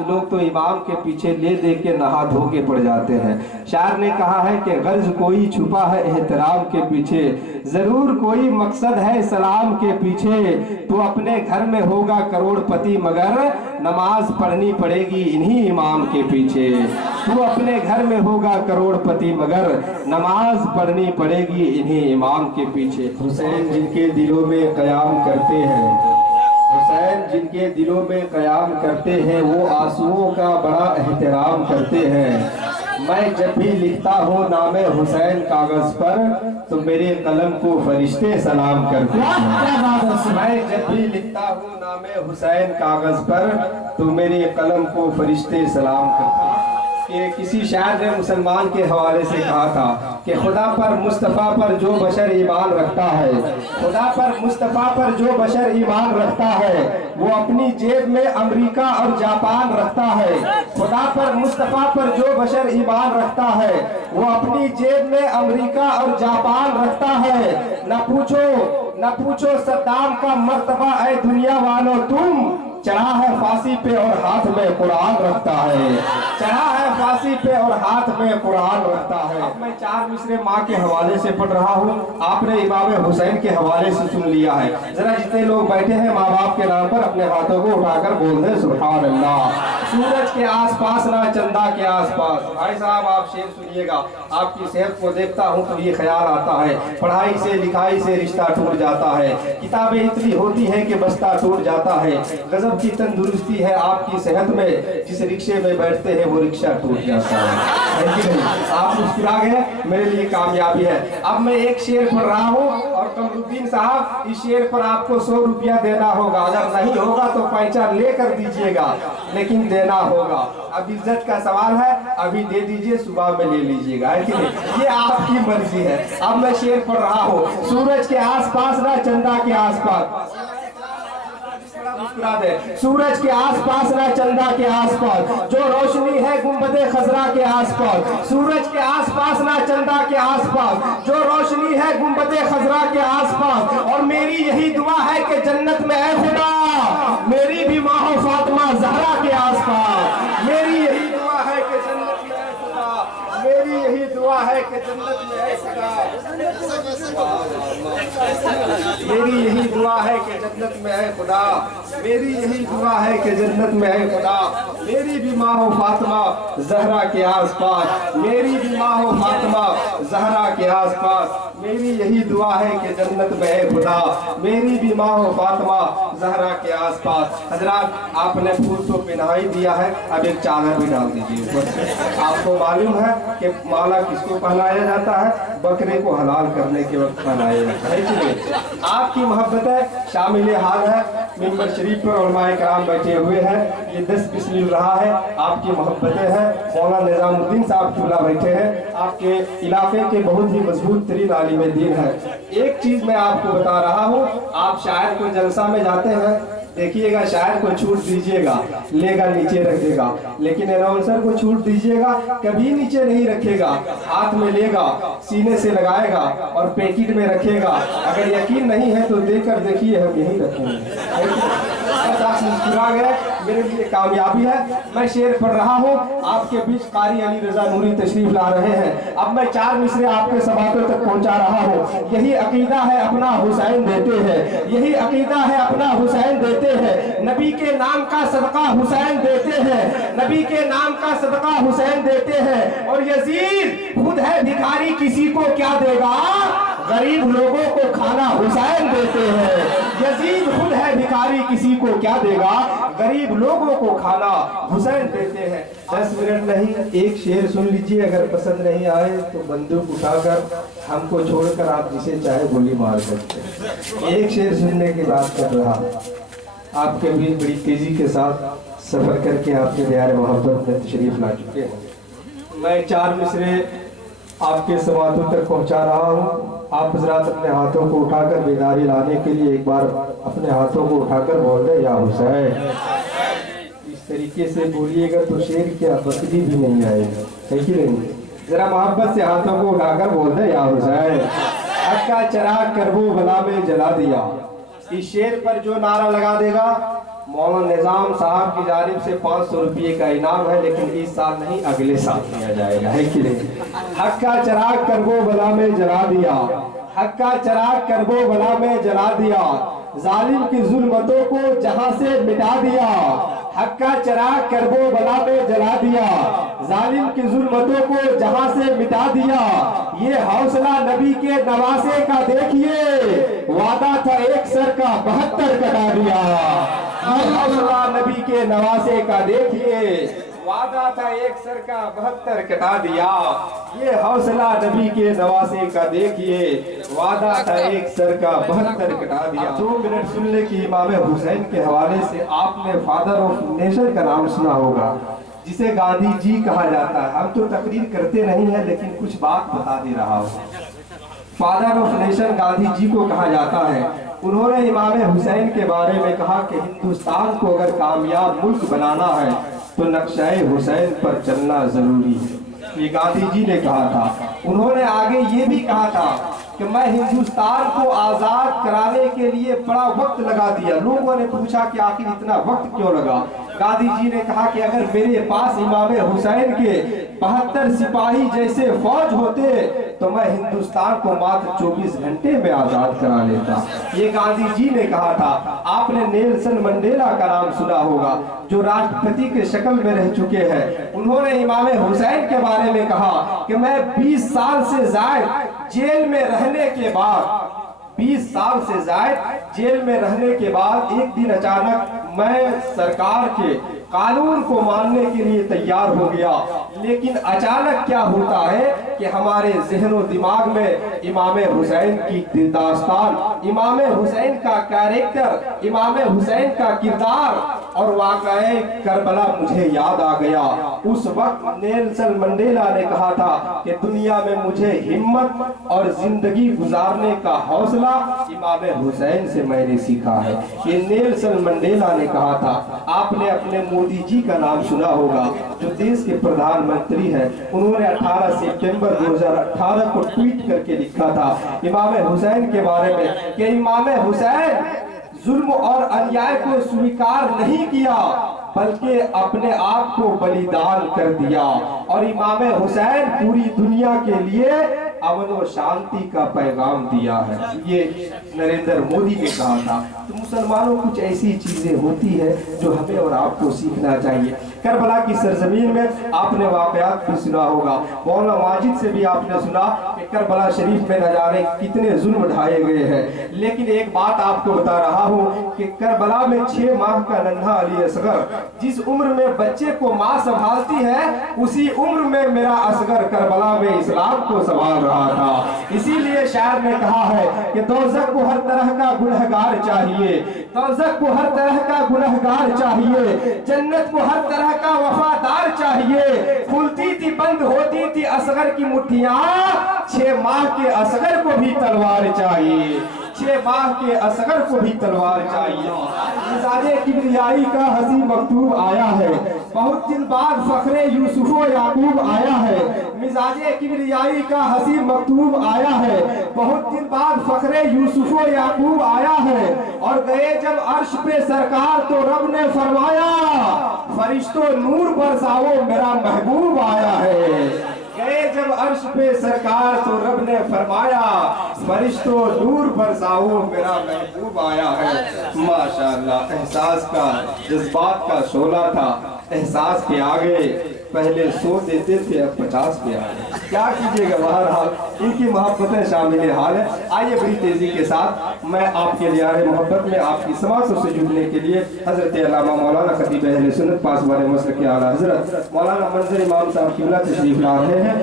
लोग तो इमाम के पीछे ले दे के नहा धो के पड़ जाते हैं। शायर ने कहा है कि गर्ज कोई छुपा है एहतराम के पीछे, जरूर कोई मकसद है सलाम के पीछे। तू अपने घर में होगा करोड़पति मगर नमाज पढ़नी पड़ेगी इन्हीं इमाम के पीछे। तू अपने घर में होगा करोड़पति मगर नमाज पढ़नी पड़ेगी इन्हीं इमाम के पीछे। हुसैन जिनके दिलों में क़याम करते हैं, हुसैन जिनके दिलों में क़याम करते हैं, वो आंसुओं का बड़ा एहतराम करते हैं। मैं जब भी लिखता हूँ नामे हुसैन कागज पर, तो मेरे कलम को फरिश्ते सलाम करते हैं। मैं जब भी लिखता हूँ नामे हुसैन कागज पर, तो मेरे कलम को फरिश्ते सलाम करते हैं। कि किसी शायर ने मुसलमान के हवाले से कहा था कि खुदा पर मुस्तफ़ा पर जो बशर ईमान रखता है, खुदा पर मुस्तफ़ा पर जो बशर ईमान रखता है, वो अपनी जेब में अमेरिका और जापान रखता है। खुदा पर मुस्तफ़ा पर जो बशर ईमान रखता है, वो अपनी जेब में अमेरिका और जापान रखता है। न पूछो सद्दाम का मर्तबा ऐ दुनिया वालों, तुम चढ़ा है फांसी पे और हाथ में कुरान रखता है, चढ़ा है फांसी पे और हाथ में कुरान रखता है। अब मैं 4 मिसरे माँ के हवाले से पढ़ रहा हूँ, आपने इमाम हुसैन के हवाले से सुन लिया है। जरा जितने लोग बैठे हैं माँ बाप के नाम पर अपने हाथों को उठाकर बोल दे सुभान अल्लाह। सूरज के आसपास ना चंदा के आसपास। भाई साहब आप शेर सुनिएगा, आपकी सेहत को देखता हूँ तो ये ख्याल आता है, पढ़ाई से लिखाई से रिश्ता टूट जाता है, किताबें इतनी होती हैं कि बस्ता टूट जाता है। गजब की तंदुरुस्ती है आपकी सेहत में, जिस रिक्शे में बैठते हैं वो रिक्शा टूट जाता है कि नहीं? आप मुस्कुरा गए, मेरे लिए कामयाबी है। अब मैं एक शेर पढ़ रहा हूँ और कमरुद्दीन साहब इस शेर पर आपको 100 रुपया देना होगा। अगर नहीं होगा तो पैसा लेकर दीजिएगा, लेकिन देना होगा। अब इज्जत का सवाल है, अभी दे दीजिए, सुबह में ले लीजिएगा, है कि नहीं? ये आपकी मर्जी है। अब मैं शेर पढ़ रहा हूँ, सूरज के आसपास ना चंदा के आसपास, मुस्कुरा दे। सूरज के आसपास ना चंदा के आसपास, जो रोशनी है गुंबदे खजरा के आसपास। सूरज के आसपास ना चंदा के आसपास, जो रोशनी है गुंबदे खजरा के आसपास। और मेरी यही दुआ है कि जन्नत में है खुदा मेरी भी माँ हो फातिमा ज़हरा के आसपास। मेरी यही दुआ है कि जन्नत में है खुदा, मेरी यही दुआ है कि जन्नत में है खुदा, मेरी यही दुआ है कि जन्नत में है खुदा, मेरी यही दुआ है कि जन्नत में है खुदा। मेरी भी माँ हो फातिमा ज़हरा के आसपास, मेरी भी माँ हो फातिमा ज़हरा के आसपास। मेरी यही दुआ है कि जन्नत में है खुदा, मेरी भी माँ हो फातिमा ज़हरा के आसपास। हजरात आपने फूल तो पहना ही दिया है, अब एक चादर भी डाल दीजिए ऊपर से। आपको मालूम है कि माला किसको पहनाया जाता है? बकरे को हलाल करने के वक्त पहनाया जाता है कि नहीं? आपकी मोहब्बतें शामिल हाल है। मिंबर शरीफ पर उलमाए कराम बैठे हुए हैं, ये 10 बिस्मिल रहा है, आपकी मोहब्बतें हैं। मौला निजामुद्दीन साहब चूल्हा बैठे हैं, आपके इलाके के बहुत ही मजबूत तरीन आलिम दीन है। एक चीज मैं आपको बता रहा हूँ, आप शायर को जलसा में जाते हैं, देखिएगा शायर को छूट दीजिएगा, लेगा नीचे रख देगा, लेकिन अनाउंसर को छूट दीजिएगा कभी नीचे नहीं रखेगा, हाथ में लेगा, सीने से लगाएगा और पैकेट में रखेगा। अगर यकीन नहीं है तो देकर देखिए, हम यही रखेंगे। आप मुस्कुरा गए, मेरे लिए कामयाबी है। मैं शेर पढ़ रहा हूँ, आपके बीच कारी अली रजा नूरी तशरीफ ला रहे हैं। अब मैं 4 मिसरे आपके समातों तक पहुँचा रहा हूँ। यही अकीदा है अपना हुसैन देते हैं, यही अकीदा है अपना हुसैन देते हैं। नबी के नाम का सदका हुसैन देते हैं, नबी के नाम का सदका हुसैन देते हैं। और यजीद खुद है भिखारी, किसी को क्या देगा? गरीब लोगों को खाना हुसैन देते हैं। यजीद खुद है भिखारी, किसी को क्या देगा? गरीब लोगों को खाना हुसैन देते हैं। 10 मिनट नहीं, एक शेर सुन लीजिए, अगर पसंद नहीं आए तो बंदूक उठाकर हमको छोड़कर आप जिसे चाहे गोली मार सकते हैं। एक शेर सुनने की बात कर रहा, आपके बीच बड़ी तेजी के साथ सफर करके आपके दियार मोहब्बत में तशरीफ ला चुके हैं। मैं 4 मिसरे आपके समातों तक पहुंचा रहा हूं। आप हजरात अपने हाथों को उठाकर बेदारी लाने के लिए एक बार अपने हाथों को उठाकर बोल रहे या हुसैन। इस तरीके से बोलिएगा तो शेर क्या बकरी भी नहीं आएगा, है कि नहीं? जरा मोहब्बत से हाथों को उठाकर बोल दे या हुसैन। अक्का चराग करबो बला में जला दिया। इस शेर पर जो नारा लगा देगा مولانا نظام صاحب کی جانب سے 500 روپے کا انعام ہے، لیکن اس سال نہیں اگلے سال دیا جائے گا، ہے کہ نہیں؟ حق کا چراغ کربو بلا میں جلا دیا، حق کا چراغ کربو بلا میں جلا دیا، ظالم کی ظلمتوں کو جہاں سے مٹا دیا، حق کا چراغ کربو بلا میں جلا دیا، ظالم کی ظلمتوں کو جہاں سے مٹا دیا، یہ حوصلہ نبی کے نواسے کا دیکھیے، وعدہ تھا ایک سر کا 72 کٹا دیا، یہ حوصلہ نبی کے نواسے کا دیکھیے، وعدہ تھا ایک سر کا 72 کٹا دیا، یہ حوصلہ نبی کے نواسے کا دیکھیے، وعدہ تھا ایک سر کا 72 کٹا دیا۔ 2 منٹ سن لے کہ امام حسین کے حوالے سے آپ نے فادر آف نیشن کا نام سنا ہوگا، جسے گاندھی جی کہا جاتا ہے۔ ہم تو تقریر کرتے نہیں ہیں، لیکن کچھ بات بتا دے رہا ہوں۔ فادر آف نیشن گاندھی جی کو کہا جاتا ہے۔ انہوں نے امام حسین کے بارے میں کہا کہ ہندوستان کو اگر کامیاب ملک بنانا ہے تو نقشہ حسین پر چلنا ضروری ہے، یہ گاندھی جی نے کہا تھا۔ انہوں نے آگے یہ بھی کہا تھا کہ میں ہندوستان کو آزاد کرانے کے لیے بڑا وقت لگا دیا۔ لوگوں نے پوچھا کہ آخر اتنا وقت کیوں لگا؟ گاندھی جی نے کہا کہ اگر میرے پاس امام حسین کے 72 سپاہی جیسے فوج ہوتے تو میں ہندوستان کو ماتر 24 گھنٹے میں آزاد کرا لیتا، یہ گاندھی جی نے کہا تھا۔ آپ نے نیلسن منڈیلا کا نام سنا ہوگا، جو راشٹرپتی کے شکل میں رہ چکے ہیں۔ انہوں نے امام حسین کے بارے میں کہا کہ میں 20 سال سے زائد جیل میں رہنے کے بعد 20 سال سے زائد جیل میں رہنے کے بعد ایک دن اچانک میں سرکار کے قانون کو ماننے کے لیے تیار ہو گیا، لیکن اچانک کیا ہوتا ہے کہ ہمارے ذہن و دماغ میں امام حسین کی داستان، امام حسین کا کیریکٹر، امام حسین کا کردار اور واقعہ کربلا مجھے یاد آ گیا۔ اس وقت نیلسن منڈیلا نے کہا تھا کہ دنیا میں مجھے ہمت اور زندگی گزارنے کا حوصلہ امام حسین سے میں نے سیکھا ہے، یہ نیلسن منڈیلا نے کہا تھا۔ آپ نے اپنے مودی جی کا نام سنا ہوگا، جو دیش کے پردھان منتری ہیں۔ انہوں نے 18 ستمبر 2018 کو ٹویٹ کر کے لکھا تھا امام حسین کے بارے میں کہ امام حسین ظلم اور انیائے کو سویکار نہیں کیا، بلکہ اپنے آپ کو بلیدان کر دیا، اور امام حسین پوری دنیا کے لیے امن و شانتی کا پیغام دیا ہے، یہ نریندر مودی نے کہا تھا۔ تو مسلمانوں کچھ ایسی چیزیں ہوتی ہیں جو ہمیں اور آپ کو سیکھنا چاہیے۔ کربلا کی سرزمین میں آپ نے واقعات بھی سنا ہوگا، مولانا ماجد سے بھی آپ نے سنا کہ کربلا شریف میں نہ جانے کتنے ظلم ڈھائے گئے ہیں، لیکن ایک بات آپ کو بتا رہا ہوں کہ کربلا میں 6 ماہ کا ننھا علی اصغر، جس عمر میں بچے کو ماں سنبھالتی ہے، اسی عمر میں میرا اصغر کربلا میں اسلام کو سنبھال رہا تھا۔ اسی لیے شاعر نے کہا ہے کہ دوزخ کو ہر طرح کا گنہگار چاہیے، دوزخ کو ہر طرح کا گنہگار چاہیے، جنت کو ہر طرح کا وفادار چاہیے۔ کھلتی تھی بند ہوتی تھی اصغر کی مٹھیاں، 6 ماہ کے اصغر کو بھی تلوار چاہیے، 6 ماہ کے اصغر کو بھی تلوار چاہیے۔ مزاج کبریائی کا حسین مکتوب آیا ہے، بہت دن بعد فخر یوسف و یعقوب آیا ہے۔ مزاج کبریائی کا حسین مکتوب آیا ہے، بہت دن بعد فخر یوسف و یعقوب آیا ہے، اور گئے جب عرش پہ سرکار تو رب نے فرمایا فرشتوں نور برساؤ میرا محبوب آیا ہے۔ گئے جب عرش پہ سرکار تو رب نے فرمایا فرشتوں نور برساؤ میرا محبوب آیا ہے۔ ماشاءاللہ، احساس کا، جذبات کا شعلہ تھا۔ احساس کے آگے پہلے 100 دیتے تھے، اب 50 پہ آگے، کیا کیجئے گا، بہرحال ان کی محبتیں شامل حال ہے۔ آئیے بڑی تیزی کے ساتھ میں آپ کے لیے محبت میں آپ کی سماعتوں سے جڑنے کے لیے حضرت علامہ مولانا خطیب اہل سنت پاسبان مسلک اعلیٰ حضرت مولانا منظر امام صاحب قبلہ تشریف لا رہے ہیں۔